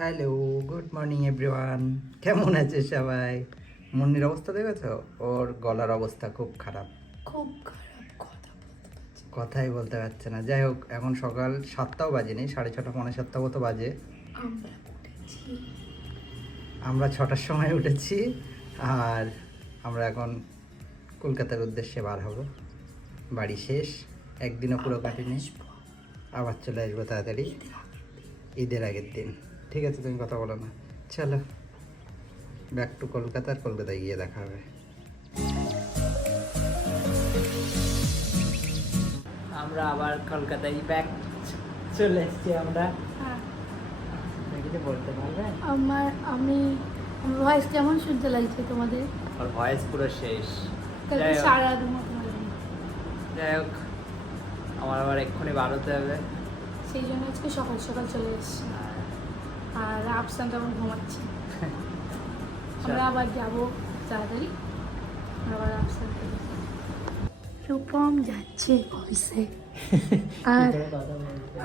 Hello, good morning everyone. কেমন আছে সবাই? মুন্নির অবস্থা দেখেছো? ওর গলার অবস্থা খুব খারাপ, খুব খারাপ কথা কথাই বলতে পারছে না। যাই হোক, এখন সকাল 7টাও বাজেনি, 6:30 পৌনে 7টা মতো বাজে। আমরা উঠেছি, আমরা 6টার সময় উঠেছি আর আমরা এখন কলকাতার উদ্দেশ্যে বার হব। বাড়ি শেষ, একদিনও পুরো কাটিনি, আবার চলে আসবো তাড়াতাড়ি ঈদের আগের দিন। ঠিক আছে, তুমি কথা বলো না, চলো ব্যাক টু কলকাতা। আর কলকাতায় গিয়ে দেখা হবে। আমরা আবার কলকাতায় ব্যাক চলে এসেছি। আমরা কিছু বলতে পারবেন? আমি ভয়েস কেমন শুনতে লাগছে তোমাদের? ওর ভয়েস পুরো শেষ। কালকে সারা রাত মতো যাই হোক, আমার আবার এক্ষুনি বার হতে হবে, সেই জন্য আজকে সকাল সকাল চলে এসেছি। আর আফসান তখন ঘুমাচ্ছি। আমরা আবার যাবো তাড়াতাড়ি, আবার আফসান রূপম যাচ্ছে অফিসে। আর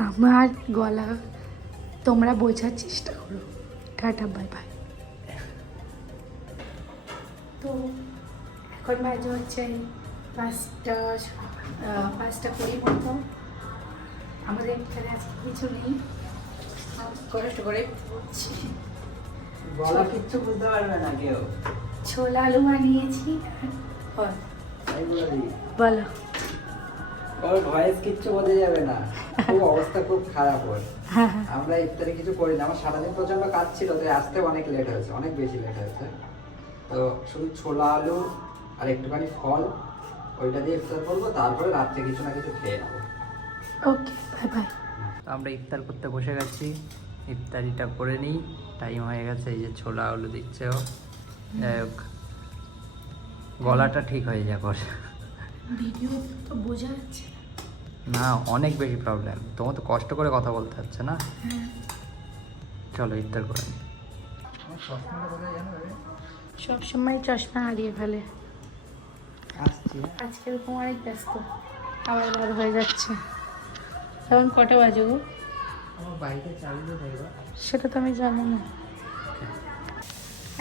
আমার গলা তোমরা বোঝার চেষ্টা করো। Tata, bye bye. তো এখন বাজে হচ্ছে 5:20 মতো। আমাদের এখানে আজকে কিছু নেই, কষ্ট করে পড়ছি। গলা কিচ্ছু বুঝতে পারবে না কেউ। ছোলা আলু বানিয়েছি। বলো। ওর ভয়েস কিচ্ছু বোঝা যাবে না, খুব অবস্থা খুব খারাপ ওর। আমরা ইফতারে কিছু করি না, আমার সারাদিন প্রচন্ড কাজ ছিল, তাই আসতে অনেক লেট হয়েছে, অনেক বেশি লেট হয়েছে। তো শুধু ছোলা আলু আর একটুখানি ফল, ওইটা দিয়ে ইফতার করবো, তারপরে রাত্রে কিছু না কিছু খেয়ে নেবো। ওকে, বাই বাই। আমরা ইফতার করতে বসে গেছি, ইফতারিটা করে নিই, টাইম হয়ে গেছে। এই যে ছোলা আলু দিচ্ছে ও। যাই হোক, গলাটা ঠিক হয়ে যাবে। ভিডিও তো বোঝা যাচ্ছে না, অনেক বেশি প্রবলেম। তোমার তো কষ্ট করে কথা বলতে হচ্ছে না। চলো ইফতার করে নিই। সবসময় চশমা হারিয়ে ফেলে। আসছি। আজকে এরকম অনেক ব্যস্ত, আবার বার হয়ে যাচ্ছে। এখন কটা বাজে গো? আমার বাড়িতে চালিয়ে থাকবে সেটা তো আমি জানি না।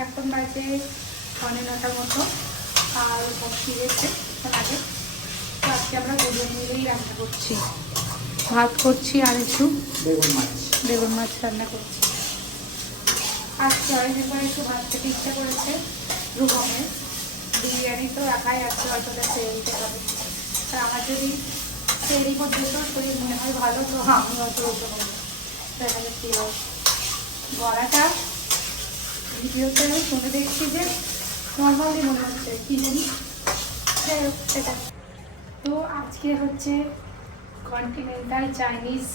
এখন বাজে 9:30 মতো, আর ফিরেছে আগে। তো আজকে আমরা দুজন মিলেই রান্না করছি, ভাত করছি আর একটু বেগুন মাছ রান্না করছি। আজকে অনেকদিন একটু ভাত খেতে ইচ্ছা করেছে। রুগমের বিরিয়ানি তো রাখাই আছে, হয়তো সেরিতে হবে। আর আমার যদি সেরি পর্যন্ত শরীর মনে হয় ভালো, তো আমি হয়তো রুটো করবো। দেখা যাক কী হয়। গলাটা ভিডিওতে শুনে দেখছি যে নর্মালি মনে হচ্ছে, কী জানি। যাই হোক, সেটা তো আজকে হচ্ছে কন্টিনেন্টাল চাইনিজ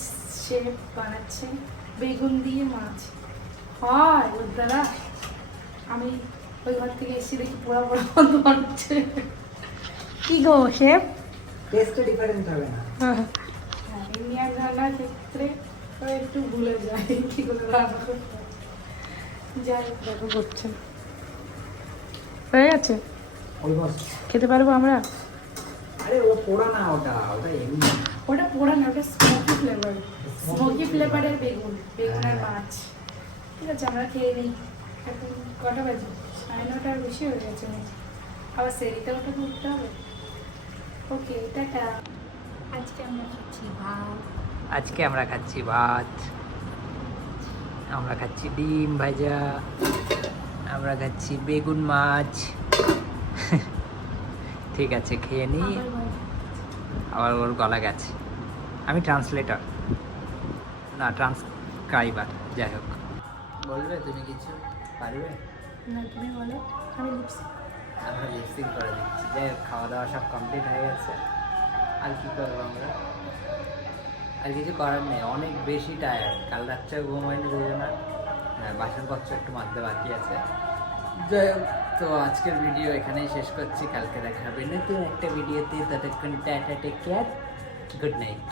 শেফ বানাচ্ছে বেগুন দিয়ে মাছ। হয় ওর দ্বারা আমি ওই ঘর থেকে এসে দেখি পোড়া পোড়া বানাচ্ছে। কি গো শেফ? টেস্টে ডিফারেন্স হবে না। ইন্ডিয়ান রান্নার ক্ষেত্রে একটু ভুলে যায় কি করে রান্না করতে হয়। যাই হোক, দেখো করছে হয়ে গেছে, খেতে পারবো আমরা? আরে ও পোড়া না, ওটা এমনি। ওটা পোড়া না, ওটা স্মোকি ফ্লেভারের বেগুনের মাছ। ঠিক আছে, আমরা খেয়ে নিই। এখন কটা বাজে? 9:30 বেশি হয়ে গেছে। আবার সেরিতে ওটা করতে হবে। ওকে, টাটা। আজকে আমরা খাচ্ছি ভাত, আমরা খাচ্ছি ডিম ভাজা, আমরা খাচ্ছি বেগুন মাছ। ঠিক আছে, খেয়ে নিই। আবার ওর গলা গেছে। আমি ট্রান্সলেটর না, ট্রান্সক্রাইবার। যাই হোক, বলবে তুমি কিছু? পারবে না, তুমি বলো। আমি আমরা লিপসিং করে দিচ্ছি। যাই হোক, খাওয়া দাওয়া সব কমপ্লিট হয়ে গেছে। আর কি করবো আমরা? আর কিছু করার নেই, অনেক বেশি টায়ার্ড। কাল রাত্রে ঘুম হয়নি দুজনা। বাসনপত্র একটু মাজতে বাকি আছে। যাই হোক, তো আজকের ভিডিও এখানেই শেষ করছি। কালকে দেখা হবে নতুন একটা ভিডিওতে। ততক্ষণ টাটা, টেক কেয়ার, গুড নাইট।